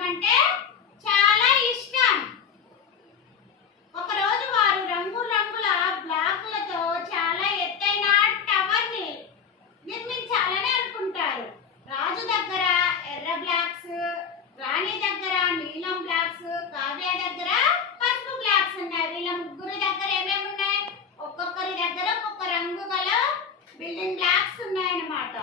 నిర్మించడం అంటే చాలా ఇష్టం. ఒకరోజు వారు రంగురంగుల బ్లాకులతో చాలా ఎత్తైన టవర్ ని నిర్మించాలని అనుకుంటారు. రాజు దగ్గర ఎర్ర బ్లాక్స్, రాణి దగ్గర నీలం బ్లాక్స్, కావ్య దగ్గర పసుపు బ్లాక్స్ ఉన్నాయి. వీళ్ళ ముగ్గురు దగ్గర ఏమేమి ఉన్నాయి? ఒక్కొక్కరి దగ్గర ఒక్కొక్క రంగు గల బిల్డింగ్ బ్లాక్స్ ఉన్నాయన్నమాట.